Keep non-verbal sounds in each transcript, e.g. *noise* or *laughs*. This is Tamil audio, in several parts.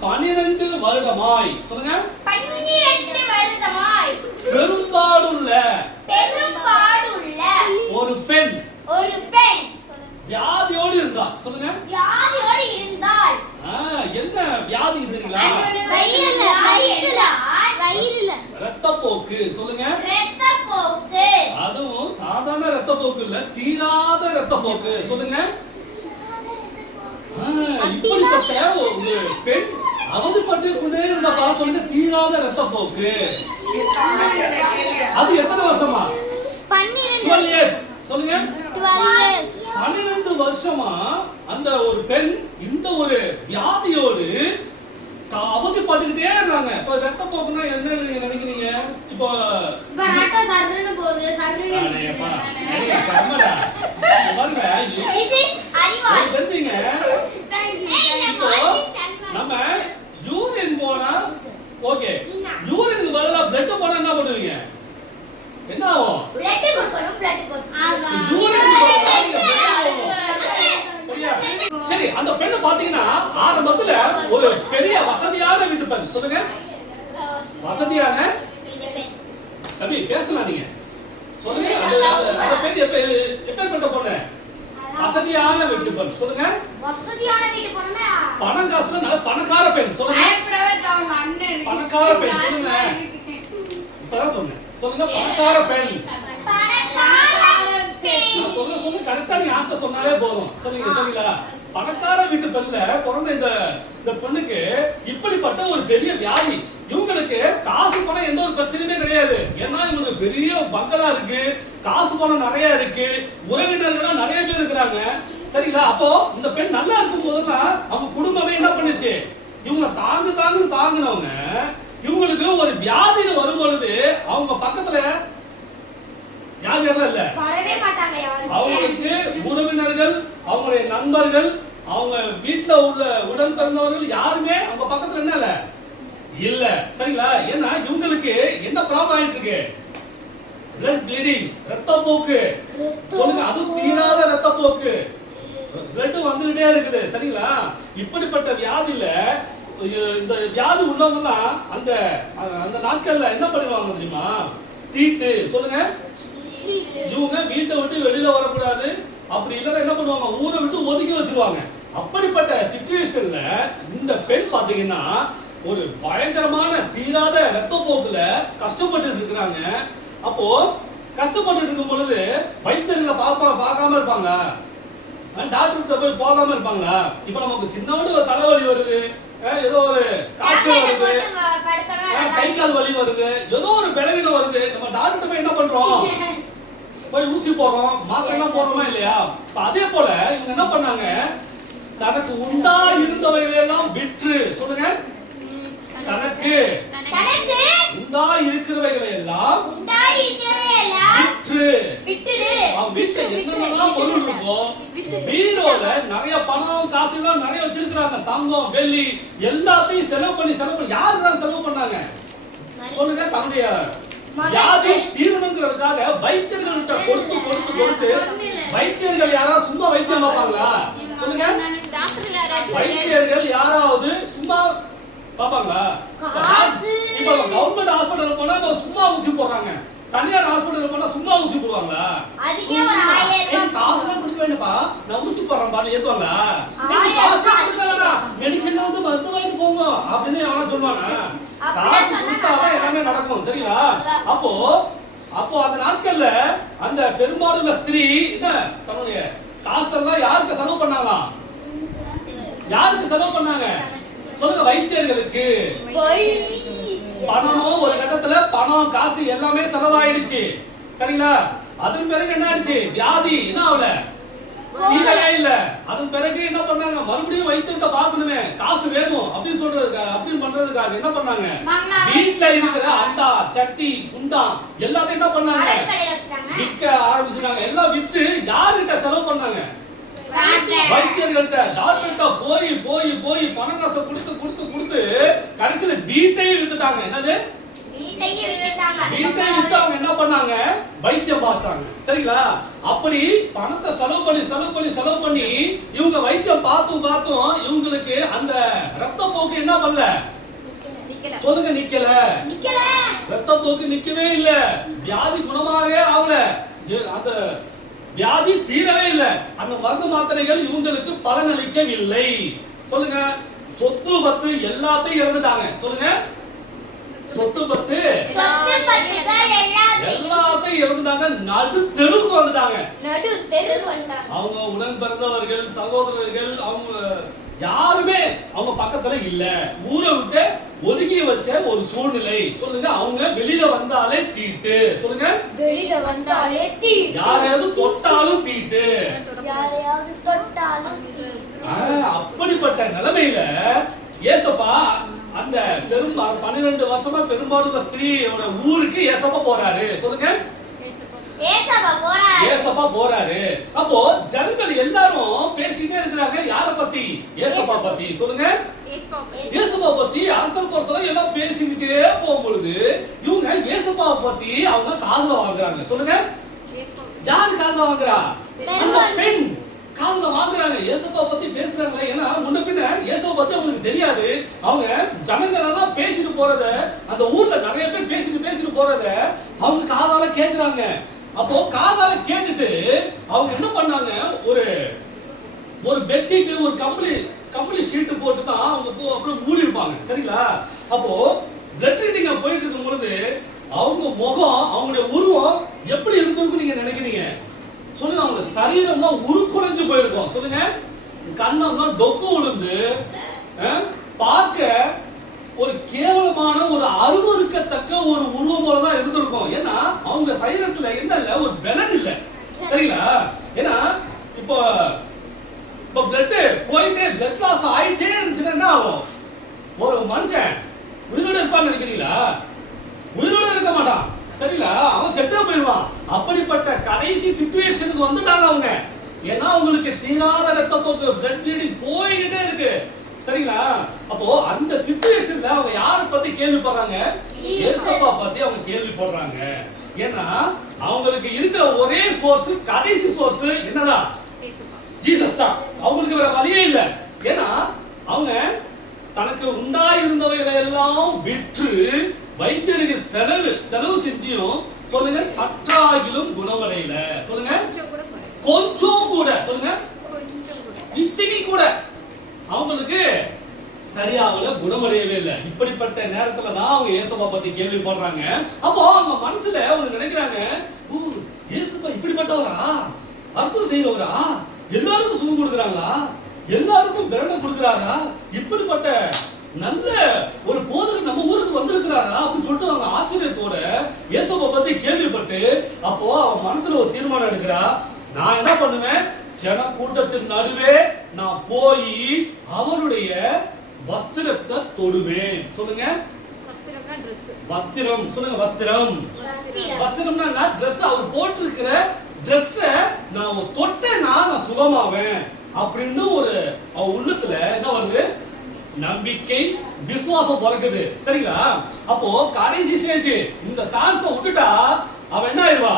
பனிரெண்டு வருடமாய். சொல்லுங்க. பன்னிரண்டு வருடமாய். பெரும்பாடுள்ள. பெரும்பாடுள்ள. ஒரு பெண். ஒரு பெண். வியாதியோடு இருந்தா சொல்லுங்க. வியாதியோடு இருந்தால் என்ன வியாதி இருந்தீங்களா ரத்தப்போக்கு சொல்லுங்க. இரத்தப்போக்கு. அதுவும் சாதாரண ரத்தப்போக்கு இல்ல தீராத ரத்தப்போக்கு சொல்லுங்க. ஆ, இப்படிப்பட்ட ஒரு பெண் அவதிப்பட்டு கொண்டே இருந்தப்பா சொல்லுங்க தீராத ரத்தப்போக்கு அது எத்தனை வருஷமா? பன்னிரண்டு 12 இயர்ஸ் சொல்லுங்க. டுவெல் இயர்ஸ் பன்னிரெண்டு வருஷமா அந்த ஒரு பெண் இந்த ஒரு வியாதியோடு அவதிப்பட்டுக்கிட்டே இருந்தாங்க. இப்ப ரத்த போக்குனா என்ன நினைக்கிறீங்க? இப்போ இப்ப ஓகே யூரினுக்கு பதிலா பிளட் போனா என்ன பண்ணுவீங்க? என்ன ஆகும் பிளட் கொடுக்கணும். பிளட் கொடுக்கணும்? சரி அந்த பெண்ணு பாத்தீங்கன்னா ஆரம்பத்துல ஒரு பெரிய வசதியான வீட்டு பெண். சொல்லுங்க. வசதியான தம்பி பேசலாம் நீங்க சொல்லுங்க அந்த பெண் எப்ப எப்பேற்பட்ட பொண்ணு? வசதியான வீட்டு பெண். சொல்லுங்க. வசதியான வீட்டு பொண்ணு? பணம் காசுல நல்ல பணக்கார பெண். சொல்லுங்க. பணக்கார பெண். சொல்லுங்க. இப்பதான் சொன்னேன். சொல்லுங்க பணக்கார பெண். நான் சொல்ல சொல்ல கரெக்டா நீங்க ஆன்சர் சொன்னாலே போதும். சொல்லுங்க சரிங்களா பணக்கார வீட்டு பெண்ல பிறந்த இந்த இந்த பொண்ணுக்கு இப்படிப்பட்ட ஒரு பெரிய வியாதி இவங்களுக்கு காசு பணம் எந்த ஒரு பிரச்சனையுமே கிடையாது. ஏன்னா இவங்களுக்கு பெரிய பங்களா இருக்கு. காசு பணம் நிறைய இருக்கு. உறவினர்கள் நிறைய பேர் இருக்கிறாங்க. சரிங்களா? அப்போ இந்த பெண் நல்லா இருக்கும் போதெல்லாம் அவங்க குடும்பமே என்ன பண்ணுச்சு? இவங்க தாங்கு தாங்குன்னு தாங்குனவங்க இவங்களுக்கு ஒரு வியாதின்னு வரும் பொழுது அவங்க பக்கத்துல யார் யாரெல்லாம் இல்ல? யாரும். அவங்களுக்கு உறவினர்கள் அவங்களுடைய நண்பர்கள் அவங்க வீட்ல உள்ள உடன் பிறந்தவர்கள் யாருமே அவங்க பக்கத்துல என்ன இல்ல? இல்ல. சரிங்களா? ஏன்னா இவங்களுக்கு என்ன ப்ராப்ளம் ஆயிட்டு இருக்கு? பிளட் ப்ளீடிங் ரத்தப்போக்கு சொல்லுங்க அதுவும் தீராத ரத்தப்போக்கு பிளட் வந்துகிட்டே இருக்குது. சரிங்களா? இப்படிப்பட்ட வியாதியில இந்த வியாதி உள்ளவங்கலாம் அந்த அந்த நாட்கள்ல என்ன பண்ணுவாங்க தெரியுமா? தீட்டு. சொல்லுங்க. இவங்க வீட்டை விட்டு வெளியில வரக்கூடாது. அப்படி இல்லைன்னா என்ன பண்ணுவாங்க? ஊரை விட்டு ஒதுக்கி வச்சிருவாங்க. அப்படிப்பட்ட சுச்சுவேஷன்ல இந்த பெண் பாத்தீங்கன்னா ஒரு பயங்கரமான தீராத ரத்தப்போக்குல கஷ்டப்பட்டு இருக்கிறாங்க. அப்போ கஷ்டப்பட்டு இருக்கும் பொழுது வைத்தியர்களை பார்ப்பா பார்க்காம இருப்பாங்களா? டாக்டர்கிட்ட போய் போகாம இருப்பாங்களா? இப்ப நமக்கு சின்னோண்டு ஒரு தலைவலி வருது. ஏதோ ஒரு காய்ச்சல் வருது. கை கால் வலி வருது. ஏதோ ஒரு பலவீனம் வருது. நம்ம டாக்டர் போய் என்ன பண்றோம்? *laughs* போய் ஊசி போடுறோம். மாத்திரை எல்லாம் போடுறோமா இல்லையா? அதே போல இவங்க என்ன பண்ணாங்க? தனக்கு உண்டா இருந்தவைகளை எல்லாம் விற்று சொல்லுங்க. தனக்கு தனக்கு உண்டா இருக்கிறவைகளை எல்லாம் அவன் வீட்டுல என்னென்னலாம் பொருள் இருக்கோ பீரோல நிறைய பணம் காசு எல்லாம் நிறைய வச்சிருக்காங்க தங்கம் வெள்ளி எல்லாத்தையும் செலவு பண்ணி செலவு பண்ணி. யாரு தான் செலவு பண்ணாங்க? சொல்லுங்க தன்னுடைய வியாதி தீரணுங்கிறதுக்காக வைத்தியர்கள்ட்ட கொடுத்து கொடுத்து கொடுத்து வைத்தியர்கள் யாராவது சும்மா வைத்தியம் பார்ப்பாங்களா? சொல்லுங்க. வைத்தியர்கள் யாராவது சும்மா பாப்பாங்களா? காசு. இப்ப கவர்மெண்ட் ஹாஸ்பிடல் போனா சும்மா ஊசி போடுறாங்க. தனியார் ஹாஸ்பிடல் போனா சும்மா ஊசி போடுவாங்களா? எனக்கு காசுலாம் கொடுக்க வேண்டாம்ப்பா நான் ஊசி பாரு ஏத்துவாங்களா எனக்கு. கொடுக்க வேண்டாம் மெடிக்கல்ல வந்து மருந்து வாங்கிட்டு போங்க அப்படின்னு சொல்லுவானா அப்படியே காசு கொடுத்தாதான் எல்லாமே நடக்கும் சரிங்களா? அப்போ அப்போ அந்த நாட்கள்ல அந்த பெரும்பாலுள்ள ஸ்திரீ என்ன தன்னுடைய காசெல்லாம் யாருக்கு செலவு பண்ணாங்களாம்? யாருக்கு செலவு பண்ணாங்க? சொல்லுங்க வைத்தியர்களுக்கு. பணமும் ஒரு கட்டத்துல பணம் காசு எல்லாமே செலவாயிடுச்சு. சரிங்களா? அதன் பிறகு என்ன ஆயிடுச்சு? வியாதி என்ன ஆகல? தீரவே இல்ல. அதன் பிறகு என்ன பண்ணாங்க? மறுபடியும் வைத்தியர்கிட்ட பார்க்கணுமே. காசு வேணும் அப்படின்னு சொல்றதுக்காக அப்படின்னு பண்றதுக்காக என்ன பண்ணாங்க? வீட்ல இருக்கிற அண்டா சட்டி குண்டா எல்லாத்தையும் என்ன பண்ணாங்க? விற்க ஆரம்பிச்சிட்டாங்க. எல்லாம் வித்து யாருகிட்ட செலவு பண்ணாங்க. வைத்தியர்கள்ட்ட டாக்டர்கிட்ட போய் போய் போய் பணம் காசை கொடுத்து கொடுத்து கொடுத்து கடைசியில வீட்டையே வித்துட்டாங்க என்னது. வீட்டை வித்து அவங்க என்ன பண்ணாங்க? வைத்தியம் பார்த்தாங்க. சரிங்களா? அப்படி பணத்தை செலவு பண்ணி செலவு பண்ணி செலவு பண்ணி இவங்க வைத்தியம் பார்த்தும் பார்த்தும் இவங்களுக்கு அந்த ரத்த போக்கு என்ன பண்ணல? சொல்லுங்க நிக்கல. நிக்கல. ரத்த போக்கு நிக்கவே இல்ல. வியாதி குணமாகவே ஆகல. அந்த வியாதி தீரவே இல்ல. அந்த மருந்து மாத்திரைகள் இவங்களுக்கு பலனளிக்கவில்லை. சொல்லுங்க. சொத்து பத்து எல்லாத்தையும் இறந்துட்டாங்க. சொல்லுங்க. சொத்து பத்து எல்லாத்தையும். இறந்துட்டாங்க. நடு தெருவுக்கு வந்துட்டாங்க. அவங்க உடன் பிறந்தவர்கள் சகோதரர்கள் அவங்க யாருமே அவங்க பக்கத்துல இல்ல. ஊரை விட்டு ஒதுக்கி வச்ச ஒரு சூழ்நிலை. சொல்லுங்க அவங்க வெளியில வந்தாலே தீட்டு. சொல்லுங்க. வெளியில வந்தாலே தீட்டு. யாரையாவது தொட்டாலும் தீட்டு. யாரையாவது தொட்டாலும் அப்படிப்பட்ட நிலைமையில ஏசப்பா அந்த பெரும் பன்னிரெண்டு வருஷமா பெரும்பாலுள்ள ஸ்திரீயோட ஊருக்கு ஏசப்பா போறாரு. சொல்லுங்க. ஏசப்பா போறாரு. ஏசப்பா போறாரு. அப்போ ஜனங்கள் எல்லாரும் பேசிட்டே இருக்கிறாங்க. யார பத்தி? ஏசப்பா பத்தி. சொல்லுங்க. ஏசப்பா பத்தி. அரசல் பரசலம் எல்லாம் பேசிக்கிட்டே போகும்பொழுது இவங்க ஏசப்பா பத்தி அவங்க காதுல வாங்குறாங்க. சொல்லுங்க. யாரு காதுல வாங்குறா? அந்த பெண் காதுல வாங்குறாங்க. ஏசப்பா பத்தி பேசுறாங்க ஏன்னா முன்ன பின்ன ஏசப்பா பத்தி அவங்களுக்கு தெரியாது. அவங்க ஜனங்கள் எல்லாம் பேசிட்டு போறத அந்த ஊர்ல நிறைய பேர் பேசிட்டு பேசிட்டு போறத அவங்க காதால கேக்குறாங்க. அப்போ காதால கேட்டுட்டு அவங்க என்ன பண்ணாங்க? ஒரு ஒரு பெட்ஷீட் ஒரு கம்பளி கம்பளி ஷீட் போட்டு தான் அவங்க போ அப்படியே மூடி இருப்பாங்க சரிங்களா? அப்போ பிளட் ரீடிங் போயிட்டு இருக்கும் பொழுது அவங்க முகம் அவங்களுடைய உருவம் எப்படி இருக்குன்னு நீங்க நினைக்கிறீங்க? சொல்லுங்க அவங்க சரீரம் தான் உருக்குலைஞ்சு போயிருக்கும். சொல்லுங்க. கண்ணம்லாம் டொக்கு விழுந்து பார்க்க ஒரு கேவலமான ஒரு அருவறுக்கத்தக்க ஒரு உருவம் போல தான் இருந்திருக்கும். ஏன்னா அவங்க சைரத்துல என்ன இல்ல? ஒரு பலன் இல்ல. சரிங்களா? ஏன்னா இப்போ இப்போ பிளட் போயிட்டே பிளட் லாஸ் ஆயிட்டே இருந்துச்சுன்னா என்ன ஆகும்? ஒரு மனுஷன் உயிரோடு இருப்பான்னு நினைக்கிறீங்களா? உயிரோடு இருக்க மாட்டான். சரிங்களா? அவன் செத்தே போயிடுவான். அப்படிப்பட்ட கடைசி சுச்சுவேஷனுக்கு வந்துட்டாங்க அவங்க. ஏன்னா அவங்களுக்கு தீராத ரத்த போக்கு பிளட் ப்ளீடிங் போய்கிட்டே இருக்கு. சரிங்களா? அப்போ அந்த சுச்சுவேஷன்ல அவங்க யாரை பத்தி கேள்விப்படுறாங்க. ஏசப்பா பத்தி அவங்க கேள்விப்படுறாங்க. ஏன்னா அவங்களுக்கு இருக்கிற ஒரே சோர்ஸ் கடைசி சோர்ஸ் என்னதான்? ஜீசஸ் தான். அவங்களுக்கு வேற வழியே இல்ல. ஏன்னா அவங்க தனக்கு உண்டாயிருந்தவைகளை எல்லாம் விற்று வைத்தியருக்கு செலவு செலவு செஞ்சியும் சொல்லுங்க சற்றாகிலும் குணமடையல. சொல்லுங்க. கொஞ்சம் கூட சொல்லுங்க. இத்தனை கூட. அவங்களுக்கு சரியாகல குணமடையவே இல்லை. இப்படிப்பட்ட நேரத்துல தான் அவங்க இயேசுப்பா பத்தி கேள்விப்படுறாங்க. அப்போ அவங்க மனசுல அவங்க நினைக்கிறாங்க ஓ இயேசுப்பா இப்படிப்பட்டவரா? அற்புதம் செய்யறவரா எல்லாருக்கும் சுகம் கொடுக்குறாங்களா? எல்லாருக்கும் பிரணம் கொடுக்குறாரா? இப்படிப்பட்ட நல்ல ஒரு போதகர் நம்ம ஊருக்கு வந்திருக்கிறாரா? அப்படின்னு சொல்லிட்டு அவங்க ஆச்சரியத்தோட இயேசுவை பத்தி கேள்விப்பட்டு அப்போ அவன் மனசுல ஒரு தீர்மானம் எடுக்கிறா நான் என்ன பண்ணுவேன்? ஜன கூட்டத்தின் நடுவே நான் போய் அவருடைய வஸ்திரத்தை தொடுவேன். சொல்லுங்க. வஸ்திரம். சொல்லுங்க வஸ்திரம். வஸ்திரம். வஸ்திரம்னா Dress அவர் போட்டிருக்கிற Dress நான் தொட்டேன்னா நான் சுகமாவேன். அப்படின்னு ஒரு அவன் உள்ளத்துல என்ன வருது? நம்பிக்கை விசுவாசம் பிறக்குது. சரிங்களா? அப்போ கடைசி ஸ்டேஜ் இந்த சான்ஸ விட்டுட்டா அவன் என்ன ஆயிடுவா?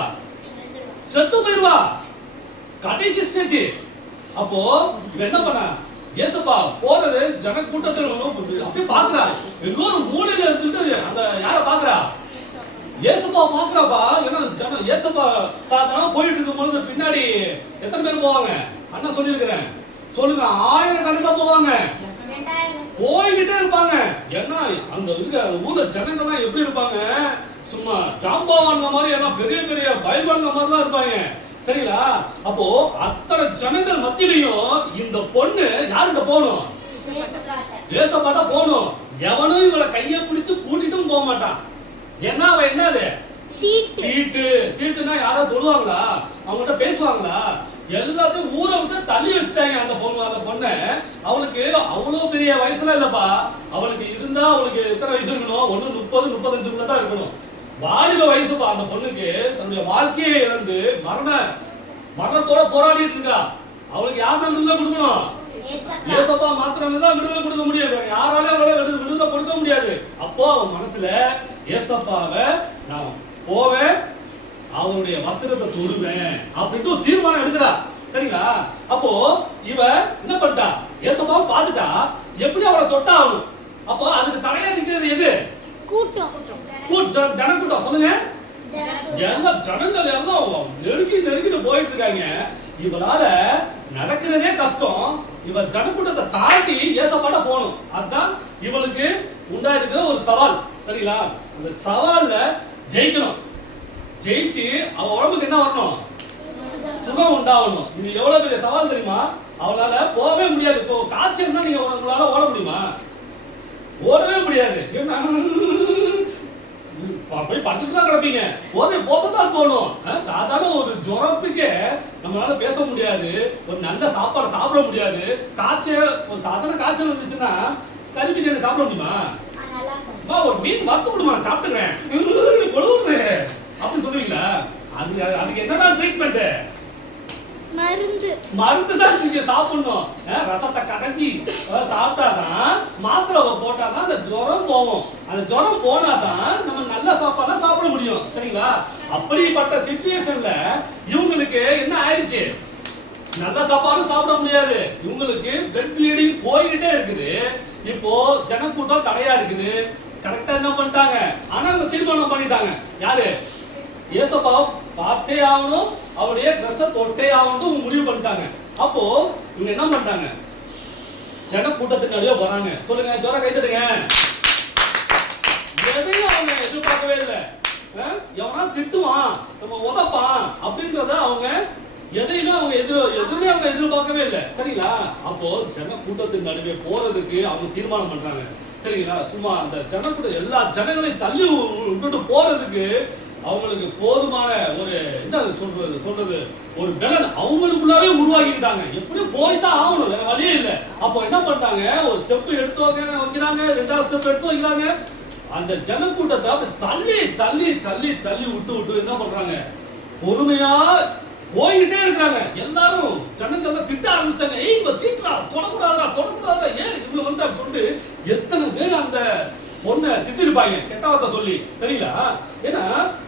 செத்து போயிருவா கடைசி ஸ்டேஜ் அப்போ இவன் என்ன பண்ணா? ஏசப்பா போறது ஜன கூட்டத்தில் அப்படியே பாக்குறா எங்கோ ஒரு மூலையில இருந்துட்டு அந்த யார பாக்குறா ஏசப்பா பாக்குறாப்பா ஏன்னா ஜனம் ஏசப்பா சாதாரண போயிட்டு இருக்கும் பொழுது பின்னாடி எத்தனை பேர் போவாங்க? அண்ணா சொல்லியிருக்கிறேன். சொல்லுங்க ஆயிரம் கணக்கா போவாங்க. போய்கிட்டே இருப்பாங்க. ஏன்னா அந்த இருக்க அந்த ஊர்ல ஜனங்கள்லாம் எப்படி இருப்பாங்க? சும்மா ஜாம்பவான்ங்க மாதிரி எல்லாம் பெரிய பெரிய பயல்வான்ங்க மாதிரிலாம் இருப்பாங்க. சரிங்களா அப்போ அத்தனை ஜனங்கள் மத்தியிலையும் இந்த பொண்ணு யார்கிட்ட போகணும். தேசப்பாட்டா போகணும். எவனும் இவளை கையை பிடிச்சு கூட்டிட்டும் போக மாட்டான். என்ன அவ என்னது? தீட்டு. தீட்டு. தீட்டுனா யாரோ தொழுவாங்களா? அவங்ககிட்ட பேசுவாங்களா? எல்லாத்தையும் ஊரை விட்டு தள்ளி வச்சுட்டாங்க அந்த பொண்ணு அந்த பொண்ணை. அவளுக்கு அவ்வளவு பெரிய வயசுல இல்லப்பா. அவளுக்கு இருந்தா அவளுக்கு எத்தனை வயசு இருக்கணும்? ஒண்ணு முப்பது முப்பத்தஞ்சுக்குள்ள தான் இருக்கணும். வாலிப வயசுப்பா அந்த பொண்ணுக்கு தன்னுடைய வாழ்க்கையை இழந்து மரண மரணத்தோட போராடிட்டு இருக்கா. அவளுக்கு யார் தான் விடுதலை கொடுக்கணும். ஏசப்பா. மாத்திரமே தான் விடுதலை கொடுக்க முடியும். வேற யாராலையும் அவளால விடுதலை விடுதலை கொடுக்க முடியாது. அப்போ அவன் மனசுல ஏசப்பாவை நான் போவேன் அவருடைய வஸ்திரத்தை தொடுவேன் அப்படின்ட்டு ஒரு தீர்மானம் எடுக்கிறா சரிங்களா? அப்போ இவ என்ன பண்ணிட்டா? ஏசப்பாவை பார்த்துட்டா எப்படி அவளை தொட்டா ஆகணும் அப்போ அதுக்கு தடையா நிக்கிறது எது? கூட்டம். கூட் ஜன- ஜனக்கூட்டம் சொல்லுங்க. எல்லாம் ஜனங்கள் எல்லாம் நெருக்கி நெருக்கிட்டு போயிட்டு இருக்காங்க இவளால நடக்கிறதே கஷ்டம். இவ ஜனக்கூட்டத்தை தாண்டி ஏசப்பாட்ட போகணும். அதான் இவளுக்கு உண்டாயிருக்கிற ஒரு சவால். சரிங்களா? அந்த சவால்ல ஜெயிக்கணும். ஜெயிச்சு அவ உடம்புக்கு என்ன வரணும்? சுகம் உண்டாகணும். இது எவ்வளவு பெரிய சவால் தெரியுமா? அவளால போகவே முடியாது. இப்போ காய்ச்சல்னா நீங்க உங்களால ஓட முடியுமா? ஓடவே முடியாது. போய் படுத்துட்டு தான் கிடப்பீங்க. உடனே போத்த தான் தோணும். சாதாரண ஒரு ஜுரத்துக்கே நம்மளால பேச முடியாது. ஒரு நல்ல சாப்பாடு சாப்பிட முடியாது. காய்ச்சல் ஒரு சாதாரண காய்ச்சல் வந்துச்சுன்னா கறி பிரியாணி சாப்பிட முடியுமா. அம்மா ஒரு மீன் வறுத்து விடுமா சாப்பிட்டுக்கிறேன். கொழுவுது அப்படின்னு சொல்லுவீங்களா? அது அதுக்கு என்னதான் ட்ரீட்மெண்ட் மருந்து. மருந்து தான் நீங்க சாப்பிடணும். ரசத்தை கடைஞ்சி அஹ் சாப்பிட்டாதான் மாத்திரை போட்டாதான் அந்த ஜுரம் போகும். அந்த ஜுரம் போனாதான் நம்ம நல்ல சாப்பாடுலாம் சாப்பிட முடியும். சரிங்களா? அப்படிப்பட்ட சுச்சுவேஷன்ல இவங்களுக்கு என்ன ஆயிடுச்சு? நல்ல சாப்பாடும் சாப்பிட முடியாது. இவங்களுக்கு பிளட் ப்ளீடிங் போய்கிட்டே இருக்குது. இப்போ ஜனக்கூட்டம் தடையா இருக்குது. கரெக்டா என்ன பண்ணிட்டாங்க? ஆனா அவங்க தீர்மானம் பண்ணிட்டாங்க. யாரு? ஏசப்பா பார்த்தே ஆகணும். அவருடைய ட்ரெஸ்ஸை தொட்டே ஆகணும் முடிவு பண்ணிட்டாங்க. அப்போ இவங்க என்ன பண்ணிட்டாங்க? ஜனக்கூட்டத்துக்கு நடுவே போறாங்க. சொல்லுங்க ஜோர கை எதையும் அவங்க எதிர்பார்க்கவே இல்லை. எவனா திட்டுவான் நம்ம உதப்பான் அப்படின்றத அவங்க எதையுமே அவங்க எதிர் எதுவுமே அவங்க எதிர்பார்க்கவே இல்லை. சரிங்களா? அப்போ ஜன கூட்டத்தின் நடுவே போறதுக்கு அவங்க தீர்மானம் பண்றாங்க. சரிங்களா? சும்மா அந்த ஜனக்கூட எல்லா ஜனங்களையும் தள்ளி விட்டுட்டு போறதுக்கு அவங்களுக்கு போதுமான ஒரு என்ன சொல்றது சொல்றது? ஒரு பலன் அவங்களுக்குள்ளாவே உருவாக்கிட்டாங்க எப்படியும் போய் தான் ஆகணும் வேற வழியே இல்லை. அப்போ என்ன பண்ணிட்டாங்க? ஒரு ஸ்டெப் எடுத்து வைக்கிறாங்க வைக்கிறாங்க ரெண்டாவது ஸ்டெப் எடுத்து வைக்கிறாங்க. அந்த ஜனக்கூட்டத்தை அப்படி தள்ளி தள்ளி தள்ளி தள்ளி விட்டு விட்டு என்ன பண்றாங்க? பொறுமையா போய்கிட்டே இருக்காங்க எல்லாரும் ஜனங்கள்லாம் திட்ட ஆரம்பிச்சாங்க. ஏய் இவ திட்டுறா தொடக்கூடாதா தொடக்கூடாதா ஏன் இவங்க வந்து அப்படி சொல்லிட்டு எத்தனை பேர் அந்த பொண்ணை திட்டிருப்பாங்க? கெட்ட சொல்லி. சரிங்களா? ஏன்னா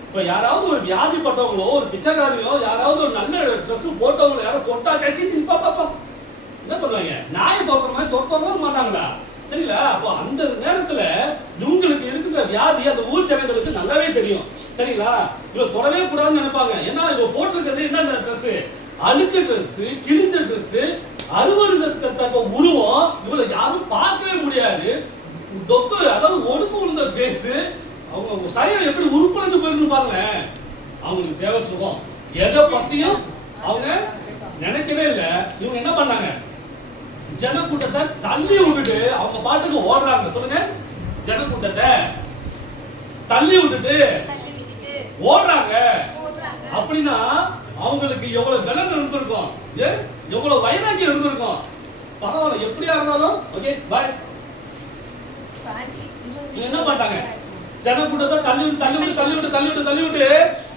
இப்ப யாராவது ஒரு வியாதிப்பட்டவங்களோ ஒரு பிச்சைக்காரியோ யாராவது ஒரு நல்ல ட்ரெஸ் போட்டவங்களோ யாரோ தொட்டா கட்சி பாப்பா என்ன பண்ணுவாங்க? நாயை தோக்குற மாதிரி தோக்கவங்க மாட்டாங்களா? சரிங்களா? அப்போ அந்த நேரத்துல இவங்களுக்கு இருக்கிற வியாதி அந்த ஊர் ஜனங்களுக்கு நல்லாவே தெரியும். சரிங்களா? இவ தொடவே கூடாதுன்னு நினைப்பாங்க. ஏன்னா இவ போட்டிருக்கிறது என்ன ட்ரெஸ் அழுக்கு ட்ரெஸ் கிழிஞ்ச ட்ரெஸ் அருவருக்கத்தக்க உருவம். இவளை யாரும் பார்க்கவே முடியாது. தொக்கு அதாவது ஒடுக்கு விழுந்த ஃபேஸ் அவங்க சரீரம் எப்படி உருப்படைஞ்சு போயிருக்குன்னு பாருங்களேன். அவங்களுக்கு தேவை சுகம். எதை பத்தியும் அவங்க நினைக்கவே இல்லை. இவங்க என்ன பண்ணாங்க? ஜனக்கூட்டத்தை தள்ளி விட்டுட்டு அவங்க பாட்டுக்கு ஓடுறாங்க. சொல்லுங்க. ஜனக்கூட்டத்தை தள்ளி விட்டுட்டு ஓடுறாங்க. அப்படின்னா அவங்களுக்கு எவ்வளவு பலன் இருந்திருக்கும். ஏ எவ்வளவு வைராக்கியம் இருந்திருக்கும். பரவாயில்ல. எப்படியா இருந்தாலும் ஓகே பாய் என்ன பண்ணிட்டாங்க? ஜனக்கூட்டத்தை தள்ளி விட்டு தள்ளி விட்டு தள்ளி விட்டு தள்ளி விட்டு தள்ளி விட்டு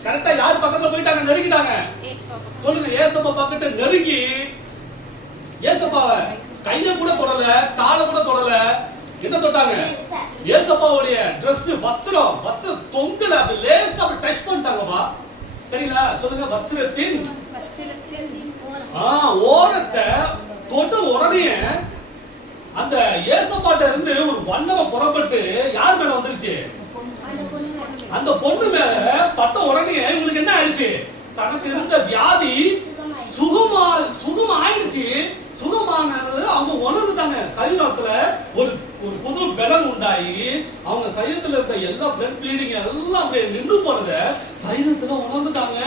கரெக்டா யார் பக்கத்துல போயிட்டாங்க? நெருங்கிட்டாங்க. சொல்லுங்க. ஏசப்பா பக்கத்துல நெருங்கி ஏசப்பாவை கைய கூட தொடல கால கூட தொடல. என்ன தொட்டாங்க? ஏசப்பாவுடைய ட்ரெஸ் வஸ்திரம். வஸ்திரம் தொங்கல அப்படி லேசா அப்படி டச் பண்ணிட்டாங்கப்பா. சரிங்களா? சொல்லுங்க வஸ்திரத்தின் ஆ ஓரத்தை தொட்ட உடனே அந்த ஏசப்பாட்ட இருந்து ஒரு வல்லவ புறப்பட்டு யார் மேல வந்துருச்சு? அந்த பொண்ணு மேல. பட்ட உடனே இவங்களுக்கு என்ன ஆயிடுச்சு? தனக்கு இருந்த வியாதி சுகமா சுகமா ஆயிடுச்சு சுகமானது அவங்க உணர்ந்துட்டாங்க. சரீரத்துல ஒரு ஒரு புது பலன் உண்டாகி அவங்க சரீரத்துல இருந்த எல்லா பிளட் ப்ளீடிங் எல்லாம் அப்படியே நின்று போனத சரீரத்துல உணர்ந்துட்டாங்க.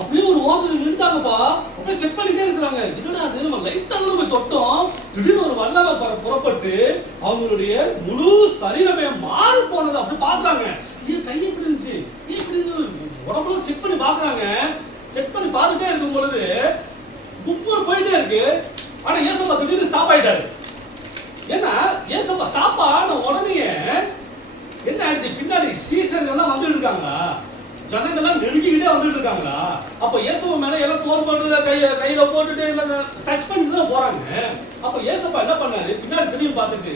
அப்படியே ஒரு ஓரத்துல நின்றுட்டாங்கப்பா. அப்படியே செக் பண்ணிட்டே இருக்கிறாங்க. என்னடா அது நம்ம லைட்டாக நம்ம தொட்டோம். திடீர்னு ஒரு வல்லமை புறப்பட்டு அவங்களுடைய முழு சரீரமே மாறு போனதை அப்படி பார்க்குறாங்க. ஏன் கை எப்படி இருந்துச்சு? ஏன் இப்படி உடம்புல செக் பண்ணி பார்க்குறாங்க. செக் பண்ணி பார்த்துட்டே இருக்கும் பொழுது குப்பர் போயிட்டே இருக்கு. ஆனா ஏசப்பா திடீர்னு ஸ்டாப் ஆயிட்டாரு. ஏன்னா ஏசப்பா ஸ்டாப் ஆன உடனே என்ன ஆயிடுச்சு? பின்னாடி சீசர்கள் எல்லாம் வந்துட்டு இருக்காங்களா? ஜனங்கள்லாம் நெருங்கிக்கிட்டே வந்துட்டு இருக்காங்களா? அப்ப இயேசுவ மேல எல்லாம் தோல் போட்டு கைய கையில போட்டுட்டு எல்லாம் டச் பண்ணிட்டு தான் போறாங்க. அப்ப ஏசப்பா என்ன பண்ணாரு? பின்னாடி திரும்பி பார்த்துட்டு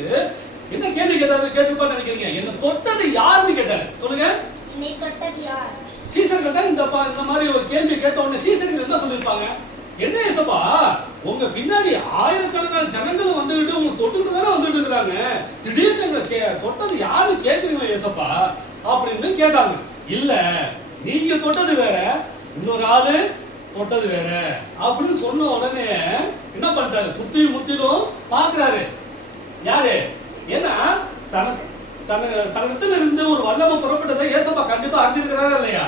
என்ன கேள்வி கேட்டாரு கேட்டிருப்பான்னு நினைக்கிறீங்க? என்ன தொட்டது யாருன்னு கேட்டாரு. சொல்லுங்க. என்னை தொட்டது யார்? சீசர் கிட்ட இந்த இந்த மாதிரி ஒரு கேள்வி கேட்ட உடனே சீசர்கள் என்ன சொல்லியிருப்பாங்க? என்ன ஏசப்பா? உங்க பின்னாடி ஆயிரக்கணக்கான ஜனங்கள் வந்துகிட்டு உங்க தொட்டுக்கிட்டு தானே வந்துட்டு இருக்கிறாங்க. திடீர்னு எங்களை கே தொட்டது யாரு கேட்குறீங்களா ஏசப்பா? அப்படின்னு கேட்டாங்க. இல்ல நீங்க தொட்டது வேற இன்னொரு ஆளு தொட்டது வேற. அப்படின்னு சொன்ன உடனே என்ன பண்ணிட்டாரு? சுத்தி முத்திலும் பாக்குறாரு. யாரு? ஏன்னா தனக்கு தன்னிடத்துல இருந்து ஒரு வல்லமை புறப்பட்டதை ஏசப்பா கண்டிப்பா அறிஞ்சிருக்கிறாரா இல்லையா?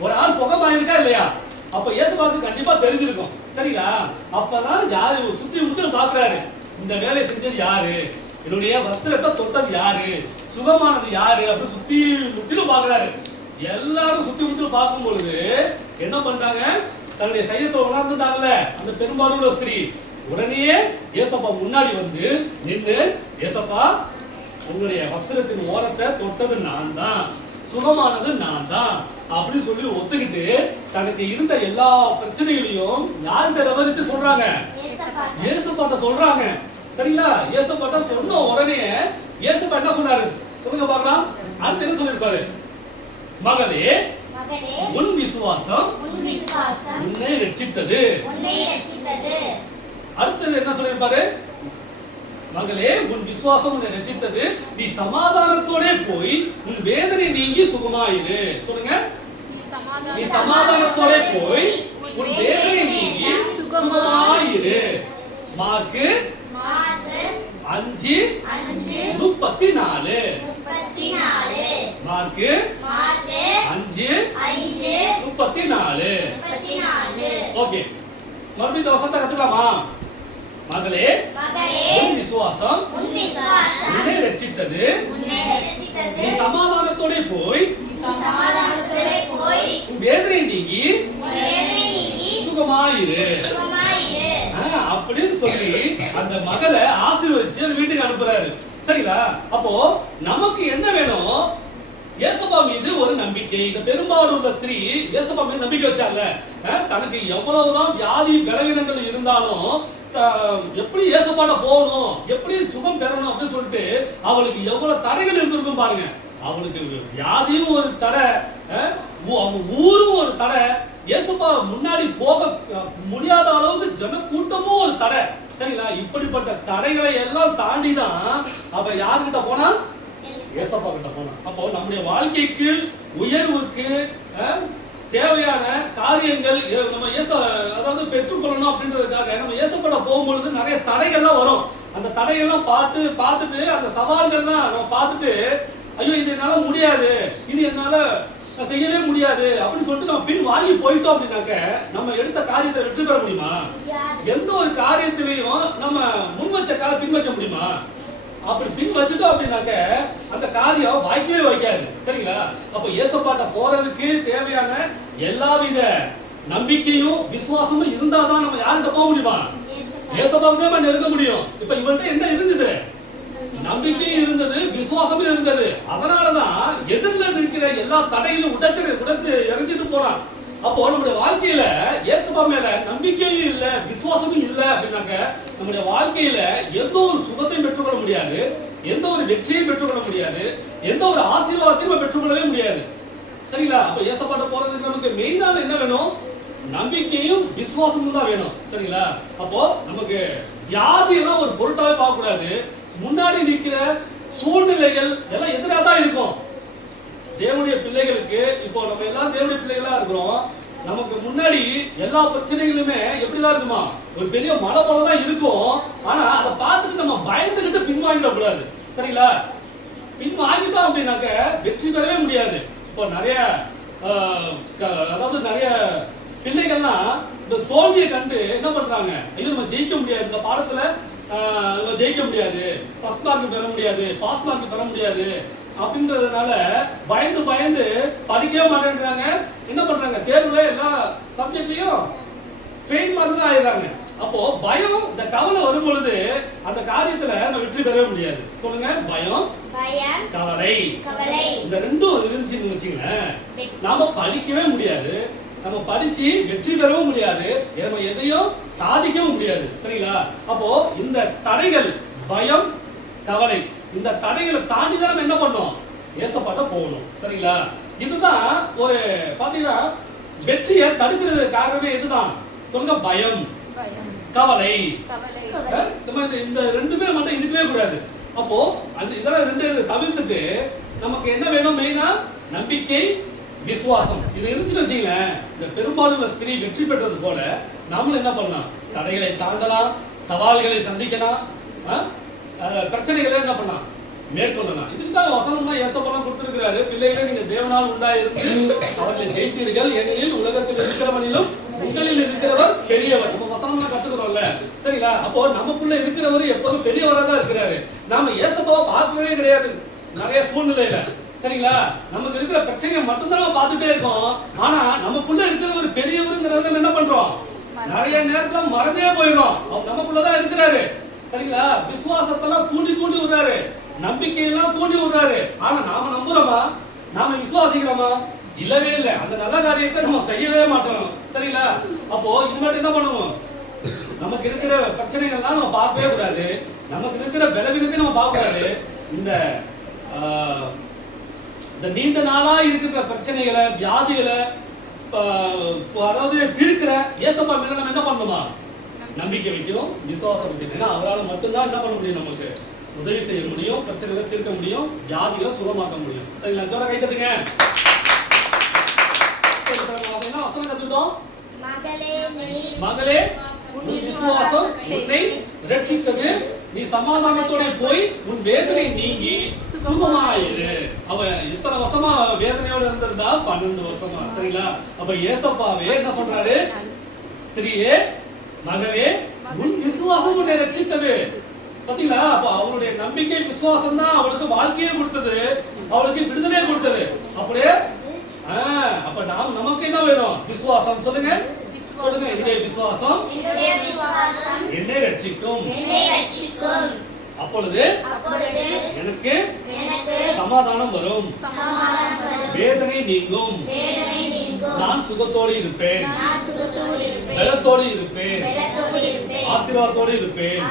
ஒரு ஆள் சுகமாயிருக்கா இல்லையா? அப்ப ஏசப்பாக்கு கண்டிப்பா தெரிஞ்சிருக்கும். சரிங்களா? அப்பதான் யாரு சுத்தி முத்தி பாக்குறாரு இந்த வேலையை செஞ்சது யாரு? என்னுடைய வஸ்திரத்தை தொட்டது யாரு? சுகமானது யாரு? அப்படின்னு சுத்தி சுத்திலும் பாக்குறாரு எல்லாரும் சுத்தி முத்தி பார்க்கும் பொழுது என்ன பண்ணாங்க? தன்னுடைய சையத்தை உணர்ந்துட்டாங்கல்ல அந்த பெரும்பாலுள்ள ஸ்திரீ. உடனே ஏசப்பா முன்னாடி வந்து நின்னு ஏசப்பா உங்களுடைய வஸ்திரத்தின் ஓரத்தை தொட்டது நான் தான் சுகமானது நான் தான் அப்படின்னு சொல்லி ஒத்துக்கிட்டு தனக்கு இருந்த எல்லா பிரச்சனைகளையும் யார்கிட்ட விவரித்து சொல்றாங்க? இயேசுப்பாட்ட சொல்றாங்க. சரிங்களா? இயேசுப்பாட்ட சொன்ன உடனே இயேசுப்பா என்ன சொன்னாரு? சொல்லுங்க பார்க்கலாம். அடுத்து என்ன சொல்லிருப்பாரு மகளே உன் விசுவாசம் உன் விசுவாசம் உன்னை ரட்சித்தது. அடுத்தது என்ன சொல்லிருப்பாரு மகளே உன் விசுவாசம் உன்னை ரட்சித்தது. நீ சமாதானத்தோட போய் உன் வேதனை நீங்கி சுகமாயிரு. சொல்லுங்க. நீ சமாதானத்தோட போய் உன் வேதனை நீங்கி சுகமாயிரு. மார்க்கு அஞ்சு முப்பத்தி நாலு மார்க்கு அஞ்சு முப்பத்தி நாலு ஓகே. மறுபடியும் இந்த வசனத்தை கத்துக்கலாமா? மகளே உன் விசுவாசம் உன்னை ரட்சித்தது. நீ சமாதானத்தோட போய் வேதனை நீங்கி சுகமாயிரு. அப்படின்னு சொல்லி அந்த மகளை ஆசீர்வதிச்சு அவர் வீட்டுக்கு அனுப்புறாரு. சரிங்களா? அப்போ நமக்கு என்ன வேணும்? ஏசப்பா மீது ஒரு நம்பிக்கை. இந்த பெரும்பாலும் உள்ள ஸ்திரீ ஏசப்பா மீது நம்பிக்கை வச்சால தனக்கு எவ்வளவுதான் வியாதி பலவீனங்கள் இருந்தாலும் எப்படி ஏசப்பாட்ட போகணும்? எப்படி சுகம் பெறணும்? அப்படின்னு சொல்லிட்டு அவளுக்கு எவ்வளவு தடைகள் இருந்திருக்கும் பாருங்க. அவளுக்கு வியாதியும் ஒரு தடை அவங்க ஊரும் ஒரு தடை. இயேசுப்பா முன்னாடி போக முடியாத அளவுக்கு ஜன கூட்டமும் ஒரு தடை. சரிங்களா? இப்படிப்பட்ட தடைகளை எல்லாம் தாண்டி தான் அவ யார்கிட்ட போனா? ஏசப்பா கிட்ட போனா. அப்போ நம்முடைய வாழ்க்கைக்கு உயர்வுக்கு தேவையான காரியங்கள் நம்ம ஏச அதாவது பெற்றுக்கொள்ளணும் அப்படின்றதுக்காக நம்ம ஏசப்பட போகும்பொழுது நிறைய தடைகள்லாம் வரும். அந்த தடைகள்லாம் பார்த்து பார்த்துட்டு அந்த சவால்கள்லாம் நம்ம பார்த்துட்டு ஐயோ இது என்னால முடியாது. இது என்னால செய்யவே முடியாது. அப்படின்னு சொல்லிட்டு நம்ம பின் வாங்கி போயிட்டோம் அப்படின்னாக்க நம்ம எடுத்த காரியத்தை வெற்றி பெற முடியுமா? எந்த ஒரு காரியத்திலையும் நம்ம முன் வச்ச கால பின் வைக்க முடியுமா? அப்படி பின் வச்சுட்டோம் அப்படின்னாக்க அந்த காரியம் வாய்க்கவே வைக்காது சரிங்களா? அப்ப ஏசப்பாட்ட போறதுக்கு தேவையான எல்லாவித நம்பிக்கையும் விசுவாசமும் இருந்தாதான் நம்ம யார்கிட்ட போக முடியுமா? ஏசப்பா ஏசப்பாவுக்கே நம்ம நெருங்க முடியும். இப்ப இவள்கிட்ட என்ன இருந்தது? நம்பிக்கையும் இருந்தது விசுவாசமும் இருந்தது. அதனாலதான் எதிரில் இருக்கிற எல்லா தடையிலும் உடைச்சு உடைச்சு இறங்கிட்டு போனான் அப்போ நம்முடைய வாழ்க்கையில இயேசுபா மேல நம்பிக்கையும் இல்ல விசுவாசமும் இல்ல அப்படின்னாக்க நம்முடைய வாழ்க்கையில எந்த ஒரு சுகத்தையும் பெற்றுக்கொள்ள முடியாது. எந்த ஒரு வெற்றியும் பெற்றுக்கொள்ள முடியாது. எந்த ஒரு ஆசீர்வாதத்தையும் நம்ம பெற்றுக்கொள்ளவே முடியாது. சரிங்களா? அப்ப ஏசப்பாட்ட போறதுக்கு நமக்கு மெயினாக என்ன வேணும்? நம்பிக்கையும் விசுவாசமும் தான் வேணும். சரிங்களா? அப்போ நமக்கு வியாதி எல்லாம் ஒரு பொருட்டாவே பார்க்கக்கூடாது. முன்னாடி நிற்கிற சூழ்நிலைகள் எல்லாம் எதிராக தான் இருக்கும். தேவனுடைய பிள்ளைகளுக்கு இப்போ நம்ம எல்லாம் தேவனுடைய பிள்ளைகளா இருக்கிறோம். நமக்கு முன்னாடி எல்லா பிரச்சனைகளுமே எப்படிதான் இருக்குமா? ஒரு பெரிய மலை போல தான் இருக்கும். ஆனா அதை பார்த்துட்டு நம்ம பயந்துகிட்டு பின்வாங்கிடக்கூடாது. சரிங்களா? பின் வாங்கிட்டோம் அப்படின்னாக்க வெற்றி பெறவே முடியாது. இப்போ நிறைய ஆஹ், க- அதாவது நிறைய பிள்ளைகள்லாம் இந்த தோல்வியை கண்டு என்ன பண்றாங்க? ஐயோ நம்ம ஜெயிக்க முடியாது. இந்த பாடத்துல நம்ம ஜெயிக்க முடியாது. ஃபர்ஸ்ட் மார்க் பெற முடியாது. பாஸ் மார்க் பெற முடியாது. அப்படின்றதுனால பயந்து பயந்து படிக்கவே மாட்டேன்றாங்க. என்ன பண்றாங்க? தேர்வுல எல்லா சப்ஜெக்ட்லயும் ஃபெயில் மார்க் தான் ஆயிடுறாங்க. அப்போ பயம் இந்த கவலை வரும் பொழுது அந்த காரியத்துல நம்ம வெற்றி பெறவே முடியாது. சொல்லுங்க. பயம் கவலை. இந்த ரெண்டும் இருந்துச்சுன்னு வச்சுங்களேன் நாம படிக்கவே முடியாது. நம்ம படிச்சு வெற்றி பெறவும் முடியாது. நம்ம எதையும் சாதிக்கவும் முடியாது. சரிங்களா? அப்போ இந்த தடைகள் பயம் கவலை இந்த தடைகளை தாண்டி தான் நம்ம என்ன பண்ணோம் ஏசப்பாட்ட போகணும். சரிங்களா? இதுதான் ஒரு பாத்தீங்கன்னா வெற்றியை தடுக்கிறது காரணமே இதுதான். சொல்லுங்க பயம் கவலை. இந்த ரெண்டுமே மட்டும் இருக்கவே கூடாது. அப்போ அந்த இதெல்லாம் ரெண்டு தவிர்த்துட்டு நமக்கு என்ன வேணும் மெயினா நம்பிக்கை விசுவாசம். இது இருந்துச்சுன்னு வச்சுங்களேன் இந்த பெரும்பாலுள்ள ஸ்திரீ வெற்றி பெற்றது போல நாமளும் என்ன பண்ணலாம்? தடைகளை தாண்டலாம் சவால்களை சந்திக்கலாம் பிரச்சனைகளை என்ன பண்ணலாம்? மேற்கொள்ளலாம். இதுக்கு தான் வசனம்னா ஏசப்பெல்லாம் கொடுத்துருக்கிறாரு. பிள்ளைகளை நீங்கள் தேவனால் உண்டாயிருந்து அவர்களை ஜெயித்தீர்கள். ஏனெனில் உலகத்தில் இருக்கிறவனிலும் உங்களில் இருக்கிறவர் பெரியவர். நம்ம வசனம்லாம் கத்துக்கிறோம்ல. சரிங்களா? அப்போ நமக்குள்ள இருக்கிறவர் எப்போதும் பெரியவராக தான் இருக்கிறாரு. நாம ஏசப்பாவை பார்க்கவே கிடையாது. நிறைய சூழ்நிலையில. சரிங்களா? நமக்கு இருக்கிற பிரச்சனையை மட்டும்தான் நம்ம பார்த்துட்டே இருக்கோம். ஆனா நமக்குள்ள இருக்கிறவர் பெரியவருங்கிறத நம்ம என்ன பண்றோம்? நிறைய நேரத்துல மறந்தே போயிடும் அவர் நமக்குள்ளதான் இருக்கிறாரு. சரிங்களா? விசுவாசத்தெல்லாம் தூண்டி தூண்டி விடுறாரு. நம்பிக்கையெல்லாம் தூண்டி விடுறாரு. ஆனா நாம நம்புறோமா? நாம விசுவாசிக்கிறோமா? இல்லவே இல்லை. அந்த நல்ல காரியத்தை நம்ம செய்யவே மாட்டோம். சரிங்களா? அப்போ இது மட்டும் என்ன பண்ணுவோம்? நமக்கு இருக்கிற பிரச்சனைகள்லாம் நம்ம பார்க்கவே கூடாது. நமக்கு இருக்கிற பலவீனத்தை நம்ம பார்க்க கூடாது இந்த இந்த நீண்ட நாளா இருக்கிற பிரச்சனைகளை வியாதிகளை அதாவது தீர்க்கிற ஏசப்பா மேல நம்ம என்ன பண்ணணுமா? நம்பிக்கை வைக்கணும் விசுவாசம் வைக்கணும். ஏன்னா அவரால் மட்டும்தான் என்ன பண்ண முடியும் நமக்கு? உதவி செய்ய முடியும் பிரச்சனைகளை தீர்க்க முடியும் வியாதிகளை சுகமாக்க முடியும். சரிங்களா ஜோர கை தட்டுங்க. வசனம் கத்துட்டோம் மகளே உன் விசுவாசம் உன்னை ரட்சித்தது. நீ சமாதானத்தோட போய் உன் வேதனை நீங்கி சுகமாயிரு அவ இத்தனை வருஷமா வேதனையோட இருந்திருந்தா பன்னெண்டு வருஷமா சரிங்களா? அப்ப ஏசப்பாவே என்ன சொல்றாரு? ஸ்திரியே மகளே உன் விசுவாசம் உன்னை ரட்சித்தது. பாத்தீங்களா? அப்ப அவளுடைய நம்பிக்கை விசுவாசம் தான் அவளுக்கு வாழ்க்கையை கொடுத்தது. அவளுக்கு விடுதலையை கொடுத்தது. அப்படியே அப்ப நாம் நமக்கு என்ன வேணும்? விசுவாசம் சொல்லுங்க. சொல்லுங்க என்னுடைய விசுவாசம்? என்னை ரட்சிக்கும். அப்பொழுது எனக்கு சமாதானம் வரும். வேதனை நீங்கும். நான் சுகத்தோடு இருப்பேன். பலத்தோடு இருப்பேன். ஆசீர்வாதத்தோடு இருப்பேன்.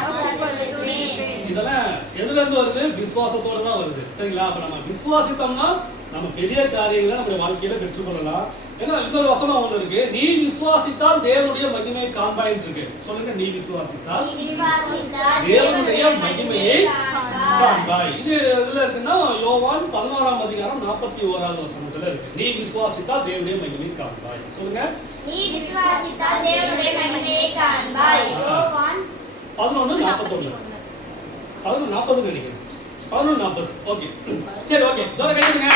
இதெல்லாம் எதுல இருந்து வருது? விசுவாசத்தோட தான் வருது. சரிங்களா? அப்ப நம்ம விசுவாசித்தோம்னா நம்ம பெரிய காரியங்களை நம்முடைய வாழ்க்கையில பெற்றுக்கொள்ளலாம். ஏன்னா இன்னொரு வசனம் ஒண்ணு இருக்கு. நீ விசுவாசித்தால் தேவனுடைய மகிமையை காண்பாயின்னு இருக்கு சொல்லுங்க நீ விசுவாசித்தால் தேவனுடைய மகிமையை காண்பாய். இது எதுல இருக்குன்னா யோவான் பதினோராம் அதிகாரம் நாற்பத்தி ஓராவது வசனத்துல இருக்கு. நீ விசுவாசித்தால் தேவனுடைய மகிமையை காண்பாய். சொல்லுங்க. நீ விசுவாசித்தால் தேவனுடைய மகிமையை காண்பாய். யோவான் பதினொன்னு நாற்பத்தொன்னு. பதினொன்று நாற்பதுன்னு நினைக்கிறேன். பதினொன்று நாற்பது. ஓகே. சரி ஓகே. ஜோர கைதுங்க